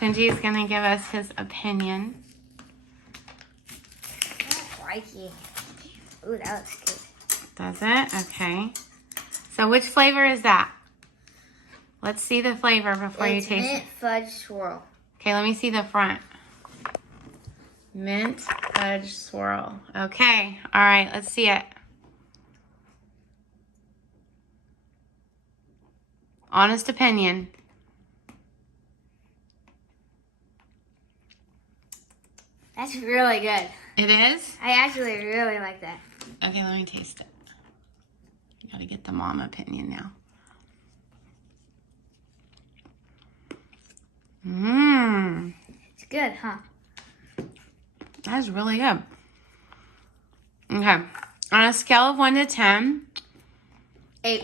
Benji's going to give us his opinion. I don't like it. Ooh, that looks good. Does it? Okay. So which flavor is that? Let's see the flavor before you taste Mint it. fudge swirl. Okay, let me see the front. Mint fudge swirl. Okay. All right, let's see it. Honest opinion. That's really good. It is? I actually really like that. Okay, let me taste it. You gotta get the mom opinion now. Mmm. It's good, huh? That's really good. Okay. On a scale of 1 to 10. 8.